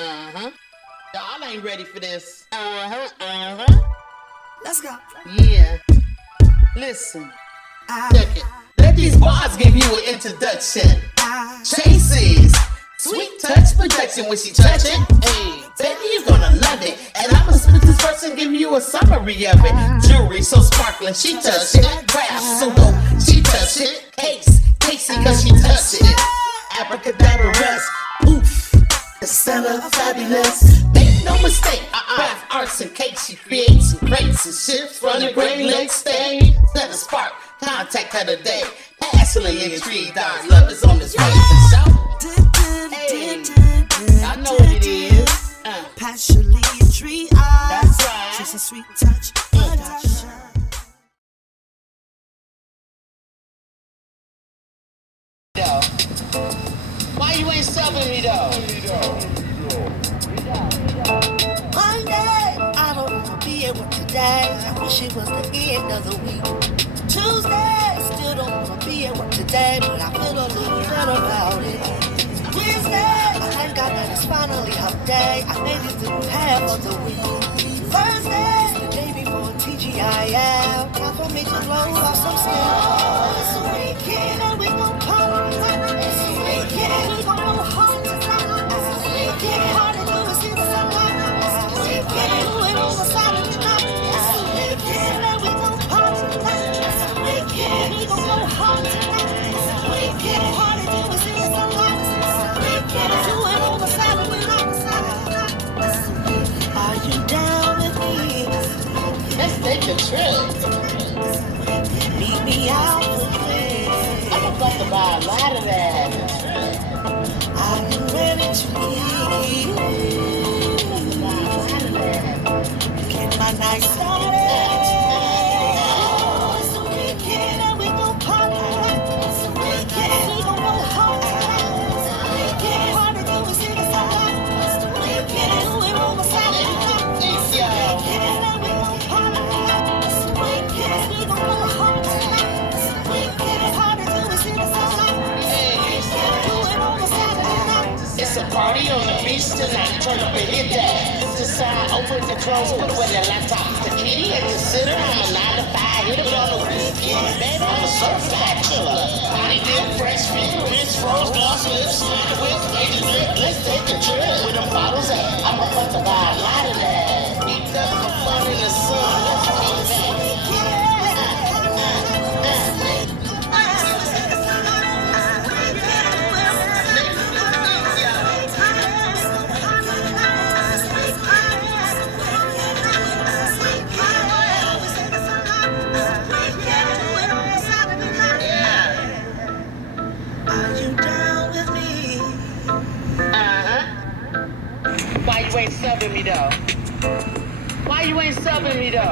Uh-huh. Y'all ain't ready for this. Let's go. Yeah. Listen. Check it. Let these bars give you an introduction. Tracy's sweet touch production when she touch it. Hey, baby, you gonna love it. And I'ma spit this verse and give you a summary of it. Jewelry so sparkling, she touch it. Craft so dope, she touch it. Case, Casey, cause she touch it. Abracadabra rest, oof. The center fabulous. Make no mistake, craft arts and cakes. She creates and creates and shifts from the Great Lakes state. Set a spark, contact her today. Passionately intrigued, our love is on this way. Hey, I know what it is. Passionately intrigued. That's right. She's a sweet touch. Why you ain't subbing me though? Monday, I don't wanna be at work today. I wish it was the end of the week. Tuesday, still don't wanna be at work today, but I feel a little better about it. Wednesday, I thank God that it's finally hump day. I made it through half of the week. Thursday, the day before TGIF. Time for me to blow off some steam. It's a weekend and we gon' party. It's a weekend, we gon' go home tonight. It's a weekend, hard to do is in the sunlight. It's a weekend, do it on the Saturday night. It's a weekend and we gon' party tonight. It's a weekend, we gon' go home tonight. It's a weekend, hard to do is in the sunlight. It's a weekend, do it on the Saturday night. Are you down with me? Let's take a trip. Meet me out for play. I'm about to buy a lot of that. Are you ready to eat? Get my night started. It's a weekend and we gon' party. It's a weekend, we gon' go home. It's a weekend, hard to do is in the sunlight. It's a weekend, do it on the Saturday night. It's a weekend and we gon' party. It's a weekend, we gon' go home tonight. It's a weekend, hard to do is in the sunlight. It's a party on the beach tonight. Turn up and hit that. Decide, open the drawers, put away the laptop. The kitty and consider I'm a 9 to 5. Hit it on the weekend. Baby, I'm a certified killer. Body dip, fresh fit, rinse, froze, gloss, lips, with major drip. Let's take a trip. Where them bottles at? I'm about to buy a lot of that. Beat up for fun in the sun. Let's get back. Why you ain't subbing me though? Why you ain't subbing me though?